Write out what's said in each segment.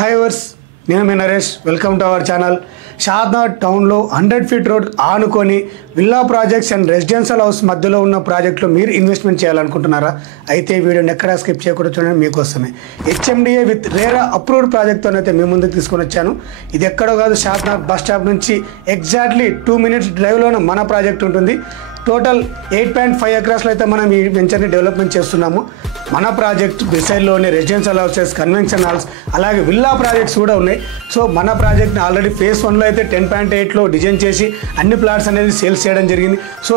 Hi వర్స్, నేను మీ Naresh. Welcome to our channel. Shadnagar టౌన్లో 100 ఫీట్ రోడ్ ఆనుకొని villa projects and residential house మధ్యలో ఉన్న ప్రాజెక్టులో మీరు ఇన్వెస్ట్మెంట్ చేయాలనుకుంటున్నారా? అయితే ఈ వీడియోని ఎక్కడా స్కిప్ చేయకుండా చూడండి, మీకోసమే. హెచ్ఎండిఏ విత్ రేరా అప్రూవ్డ్ ప్రాజెక్ట్తో అయితే మీ ముందుకు తీసుకొని వచ్చాను. ఇది ఎక్కడో కాదు, షాద్నగర్ బస్ స్టాప్ నుంచి ఎగ్జాక్ట్లీ 2 minutes డ్రైవ్లోనే మన ప్రాజెక్ట్ ఉంటుంది. టోటల్ 8.5 acres అయితే మనం ఈ వెంచర్ని డెవలప్మెంట్ చేస్తున్నాము. మన ప్రాజెక్ట్ డిసైడ్లోనే రెసిడెన్షియల్ హౌసెస్, కన్వెన్షన్ హాల్స్, అలాగే విల్లా ప్రాజెక్ట్స్ కూడా ఉన్నాయి. సో మన ప్రాజెక్ట్ని ఆల్రెడీ ఫేజ్ 1లో అయితే 10.8లో డిజైన్ చేసి అన్ని ప్లాట్స్ అనేది సేల్స్ చేయడం జరిగింది. సో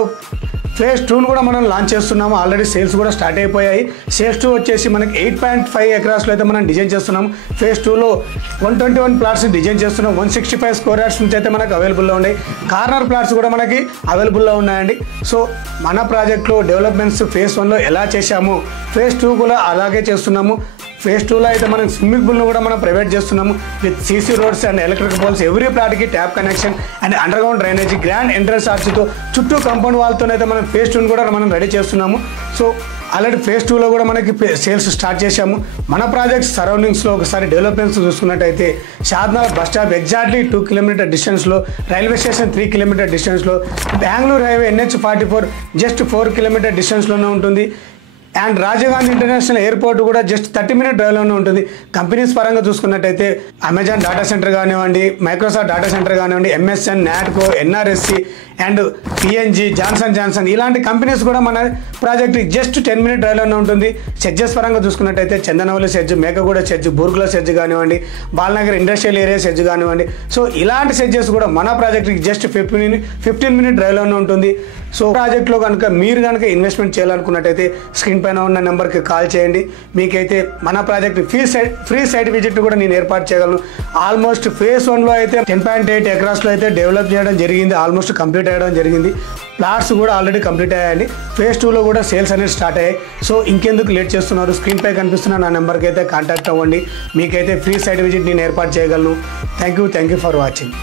ఫేజ్ 2ను కూడా మనం లాంచ్ చేస్తున్నాము. ఆల్రెడీ సేల్స్ కూడా స్టార్ట్ అయిపోయాయి. ఫేజ్ 2 వచ్చేసి మనకి 8.5 acresలో అయితే మనం డిజైన్ చేస్తున్నాము. ఫేజ్ 2లో 121 ప్లాట్స్ని డిజైన్ చేస్తున్నాం. 165 square yards నుంచి అయితే మనకు అవైలబుల్లో ఉన్నాయి. కార్నర్ ప్లాట్స్ కూడా మనకి అవైలబుల్లో ఉన్నాయండి. సో మన ప్రాజెక్ట్లో డెవలప్మెంట్స్ ఫేజ్ 1లో ఎలా చేశాము, ఫేజ్ 2 కూడా అలాగే చేస్తున్నాము. ఫేజ్ 2లో అయితే మనం స్విమ్మింగ్ పూల్ను కూడా మనం ప్రైవేట్ చేస్తున్నాము with CC roads and electric poles, every ప్లాట్కి tap connection and underground drainage, grand entrance ఆర్చ్తో చుట్టూ కాంపౌండ్ వాల్తో అయితే మనం ఫేజ్ 2ను కూడా మనం రెడీ చేస్తున్నాము. సో ఆల్రెడీ ఫేజ్ 2లో కూడా మనకి సేల్స్ స్టార్ట్ చేశాము. మన ప్రాజెక్ట్స్ సరౌండింగ్స్లో ఒకసారి డెవలప్మెంట్స్ చూసుకున్నట్టయితే Shadnagar bus stop exactly 2 kilometer డిస్టెన్స్లో, రైల్వే స్టేషన్ 3 kilometer డిస్టెన్స్లో, Bengaluru highway NH44 just 4 kilometer డిస్టెన్స్లోనే ఉంటుంది. And Rajiv Gandhi international airport కూడా జస్ట్ 30 minute డ్రైవ్లోనే ఉంటుంది. కంపెనీస్ పరంగా చూసుకున్నట్టయితే అమెజాన్ డేటా సెంటర్ కానివ్వండి, మైక్రోసాఫ్ట్ డేటా సెంటర్ కానివ్వండి, MSN, Natco, NRSC and PNG, Johnson ఇలాంటి కంపెనీస్ కూడా మన ప్రాజెక్ట్ జస్ట్ 10 minute డ్రైవ్లోనే ఉంటుంది. సెడ్జెస్ పరంగా చూసుకున్నట్టయితే Chandanavalli SEZ, Mekaguda SEZ, Burgula SEZ కానివ్వండి, బాలనగర్ ఇండస్ట్రియల్ ఏరియా సెడ్జ్ కానివ్వండి. సో ఇలాంటి సెడ్జెస్ కూడా మన ప్రాజెక్ట్కి జస్ట్ 15 minute డ్రైవ్లోనే ఉంటుంది. సో ప్రాజెక్ట్లో కనుక మీరు కనుక ఇన్వెస్ట్మెంట్ చేయాలనుకున్నట్టయితే స్క్రీన్ పైన ఉన్న నెంబర్కి కాల్ చేయండి. మీకైతే మన ప్రాజెక్ట్ ఫ్రీ సైట్ విజిట్ కూడా నేను ఏర్పాటు చేయగలను. ఆల్మోస్ట్ ఫేజ్ 1లో అయితే 10.8 acresలో అయితే డెవలప్ చేయడం జరిగింది. ఆల్మోస్ట్ కంప్లీట్ అయ్యడం జరిగింది. ప్లాట్స్ కూడా ఆల్రెడీ కంప్లీట్ అయ్యాయండి. ఫేజ్ 2లో కూడా సేల్స్ అనేది స్టార్ట్ అయ్యాయి. సో ఇంకెందుకు లేట్ చేస్తున్నారు? స్క్రీన్ పై కనిపిస్తున్న నా నెంబర్కి అయితే కాంటాక్ట్ అవ్వండి. మీకైతే ఫ్రీ సైట్ విజిట్ నేను ఏర్పాటు చేయగలను. Thank you for watching.